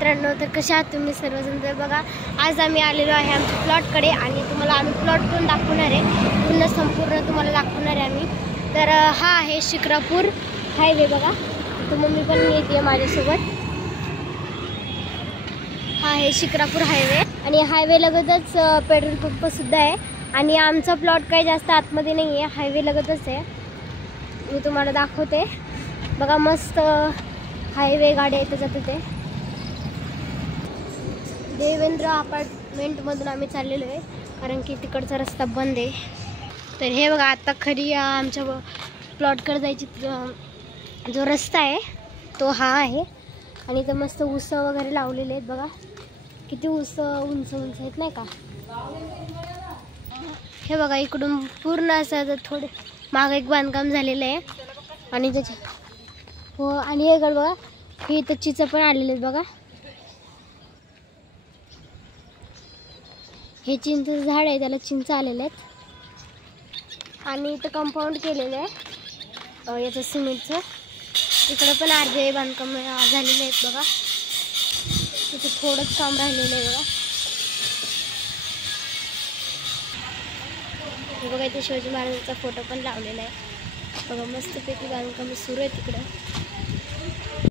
मित्रांनो, तर कशा आहात तुम्ही सर्वजण? तर बघा, आज आम्ही आलेलो आहे आमच्या प्लॉटकडे आणि तुम्हाला आम्ही प्लॉट पण दाखवणार आहे, पूर्ण संपूर्ण तुम्हाला दाखवणार आहे आम्ही. तर हा आहे शिक्रापूर हायवे. बघा, तर मम्मी पण येते माझ्यासोबत. हा आहे शिक्रापूर हायवे आणि हायवे लगतच पेट्रोल पंप सुद्धा आहे आणि आमचा प्लॉट काही जास्त आतमध्ये नाही आहे, हायवे लगतच आहे. मी तुम्हाला दाखवते. बघा, मस्त हायवे गाड्या येते जाते. ते देवेंद्र अपार्टमेंटमधून आम्ही चाललेलो आहे कारण की तिकडचा रस्ता बंद आहे. तर हे बघा, आता खरी आमच्या प्लॉटकडे जायची जो रस्ता आहे तो हा आहे आणि इथं मस्त ऊस वगैरे लावलेले आहेत. बघा किती ऊस उंच उंच आहेत नाही का. हे बघा, इकडून पूर्ण असं थोडे मागं एक बांधकाम झालेलं आहे आणि त्याच्या हो. आणि हे बघा, हे इथं चिंच पण आलेले आहेत. बघा, हे चिंचेचं झाड आहे, त्याला चिंच आलेले आहेत. आणि इथं कंपाऊंड केलेलं आहे याचं सिमेंटचं. इकडं पण अर्धे बांधकाम झालेले आहेत. बघा, इथं थोडंच काम राहिलेलं आहे. बघा, हे बघा, इथे शिवाजी महाराजांचा फोटो पण लावलेला आहे. बघा, मस्तपैकी बांधकाम सुरू आहे तिकडं.